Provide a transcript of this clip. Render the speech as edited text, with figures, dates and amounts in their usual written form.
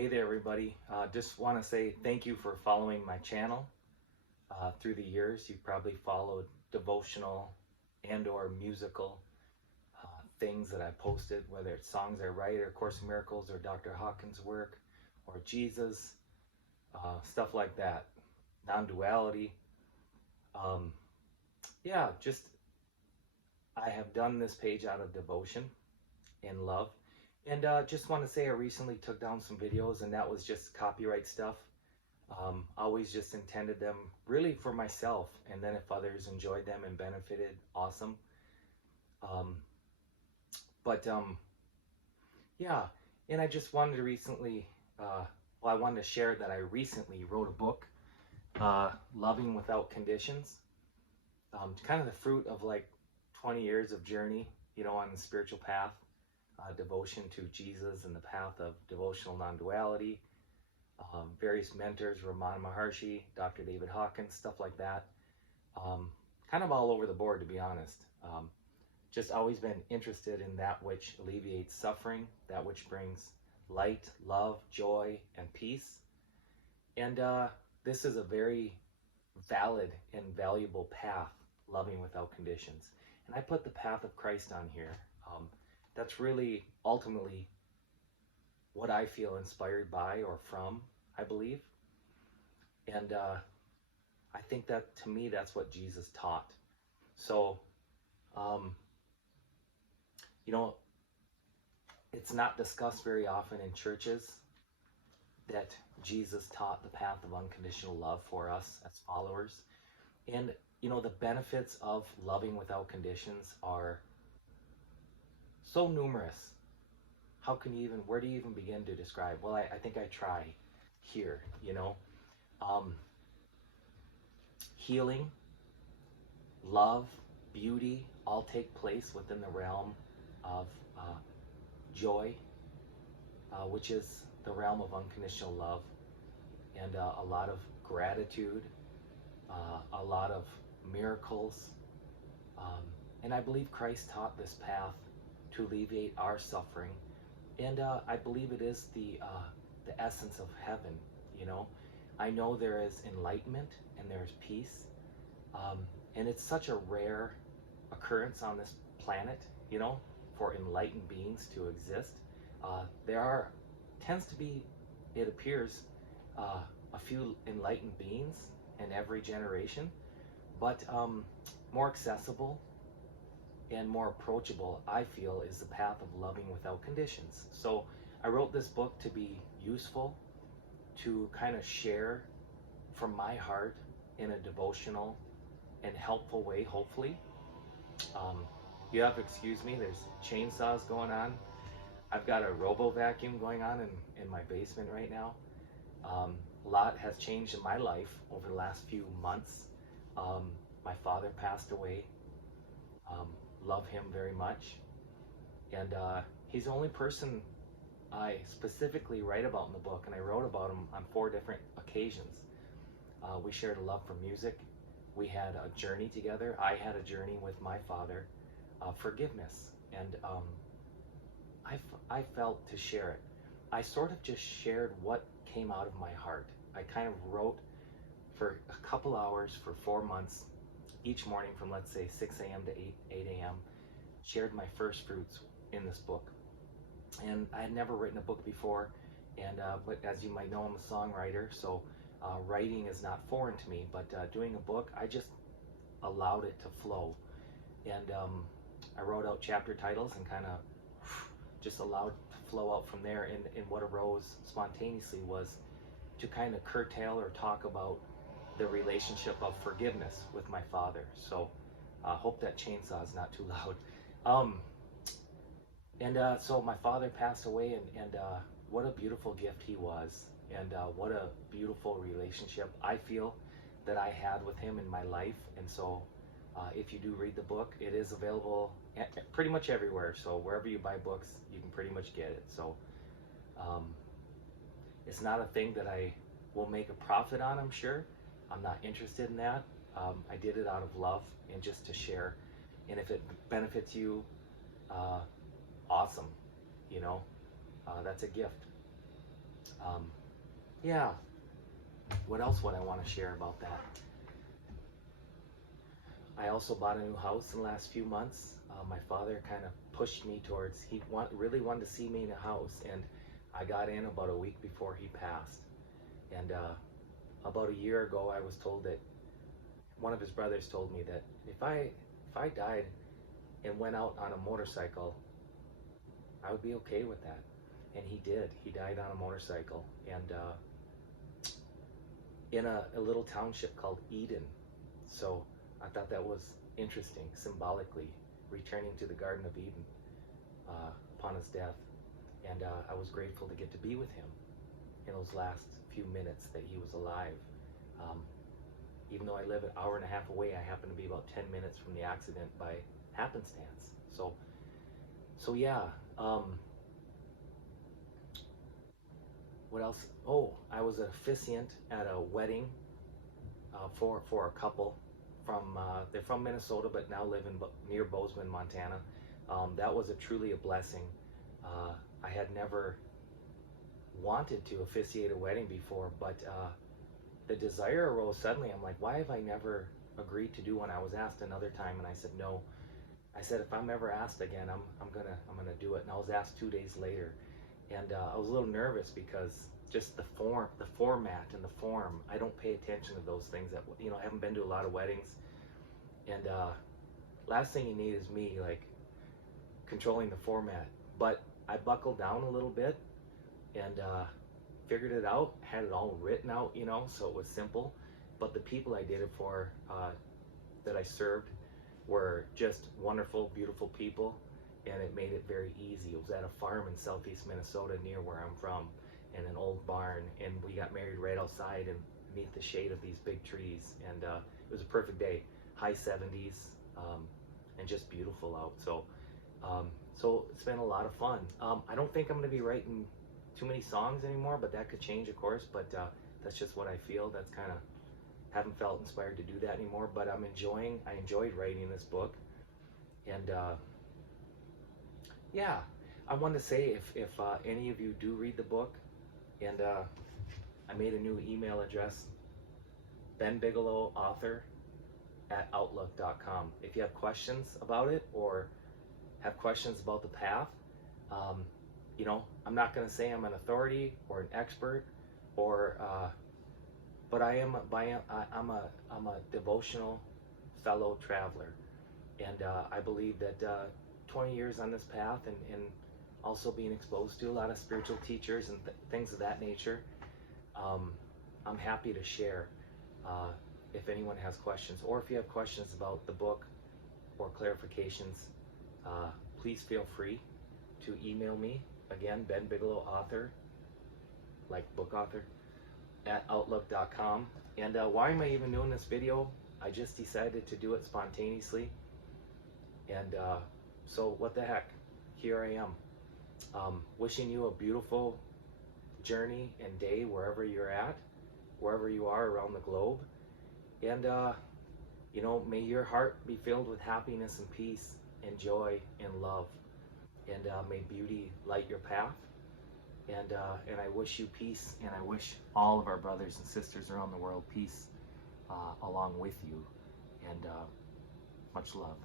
Hey there, everybody. Just want to say thank you for following my channel. Through the years, you've probably followed devotional and/or musical things that I posted, whether it's songs I write, or Course in Miracles, or Dr. Hawkins' work, or Jesus, stuff like that. Non-duality. Um, yeah, just I have done this page out of devotion and love. And just want to say I recently took down some videos, and that was just copyright stuff. Always just intended them really for myself, and then if others enjoyed them and benefited, awesome. Yeah, and I just wanted to recently, I wanted to share that I recently wrote a book, Loving Without Conditions. Kind of the fruit of like 20 years of journey, on the spiritual path, devotion to Jesus and the path of devotional non-duality. Various mentors, Ramana Maharshi, Dr. David Hawkins, stuff like that. Kind of all over the board, to be honest. Just always been interested in that which alleviates suffering, that which brings light, love, joy, and peace. And this is a very valid and valuable path, loving without conditions. And I put the path of Christ on here. That's really ultimately what I feel inspired by or from, I believe. And I think that, to me, that's what Jesus taught. So, it's not discussed very often in churches that Jesus taught the path of unconditional love for us as followers. And, the benefits of loving without conditions are so numerous. Where do you even begin to describe? Well, I think I try here, healing, love, beauty, all take place within the realm of joy, which is the realm of unconditional love, and a lot of gratitude, a lot of miracles. And I believe Christ taught this path to alleviate our suffering. And I believe it is the essence of heaven, I know there is enlightenment and there's peace. And it's such a rare occurrence on this planet, for enlightened beings to exist. Tends to be, it appears, a few enlightened beings in every generation, but more accessible and more approachable, I feel, is the path of loving without conditions. So I wrote this book to be useful, to kind of share from my heart in a devotional and helpful way, hopefully. You have to excuse me, there's chainsaws going on. I've got a robo vacuum going on in my basement right now. A lot has changed in my life over the last few months. My father passed away. Love him very much. And he's the only person I specifically write about in the book, and I wrote about him on 4 different occasions. We shared a love for music. We had a journey together. I had a journey with my father, forgiveness. And I felt to share it. I sort of just shared what came out of my heart. I kind of wrote for a couple hours for 4 months, each morning from, let's say, 6 a.m. to 8 a.m., shared my first fruits in this book. And I had never written a book before, and but as you might know, I'm a songwriter, so writing is not foreign to me, but doing a book, I just allowed it to flow. And I wrote out chapter titles and kind of just allowed it to flow out from there, and what arose spontaneously was to kind of curtail or talk about the relationship of forgiveness with my father. So I hope that chainsaw is not too loud. So my father passed away, and what a beautiful gift he was, and what a beautiful relationship I feel that I had with him in my life. And so if you do read the book, it is available pretty much everywhere. So wherever you buy books, you can pretty much get it. So it's not a thing that I will make a profit on, I'm sure. I'm not interested in that. I did it out of love and just to share. And if it benefits you, awesome. That's a gift. Um, yeah, what else would I want to share about that? I also bought a new house in the last few months. My father kind of pushed me towards, really wanted to see me in a house, and I got in about a week before he passed. And about a year ago, I was told that one of his brothers told me that if I died and went out on a motorcycle, I would be okay with that. And he did. He died on a motorcycle, and in a little township called Eden. So I thought that was interesting, symbolically returning to the Garden of Eden upon his death. And I was grateful to get to be with him in those last few minutes that he was alive. Even though I live an hour and a half away, I happen to be about 10 minutes from the accident by happenstance. So yeah. What else? Oh, I was an officiant at a wedding for a couple from they're from Minnesota but now live near Bozeman, Montana. That was truly a blessing. I had never wanted to officiate a wedding before, but the desire arose suddenly. I'm like, why have I never agreed to do one? I was asked another time, and I said no. I said if I'm ever asked again, I'm gonna do it. And I was asked 2 days later, and I was a little nervous because just the format and the form. I don't pay attention to those things. That I haven't been to a lot of weddings, and last thing you need is me like controlling the format. But I buckled down a little bit and figured it out. Had it all written out, so it was simple. But the people I did it for, that I served, were just wonderful, beautiful people, and it made it very easy. It was at a farm in southeast Minnesota near where I'm from, in an old barn, and we got married right outside and beneath the shade of these big trees, and it was a perfect day. High 70s, and just beautiful out. So it's been a lot of fun. I don't think I'm going to be writing too many songs anymore, but that could change, of course. But that's just what I feel. That's kind of, haven't felt inspired to do that anymore. But I enjoyed writing this book, and yeah, I wanted to say if any of you do read the book, and I made a new email address, benbigelowauthor@outlook.com. If you have questions about it or have questions about the path, I'm not going to say I'm an authority or an expert, or but I'm a devotional fellow traveler, and I believe that 20 years on this path, and also being exposed to a lot of spiritual teachers and things of that nature, I'm happy to share if anyone has questions, or if you have questions about the book or clarifications, please feel free to email me. Again, Ben Bigelow Author, like book author, @outlook.com. And why am I even doing this video? I just decided to do it spontaneously, and so what the heck, here I am. Wishing you a beautiful journey and day wherever you're at, wherever you are around the globe. And may your heart be filled with happiness and peace and joy and love, and may beauty light your path. And I wish you peace, and I wish all of our brothers and sisters around the world peace along with you, and much love.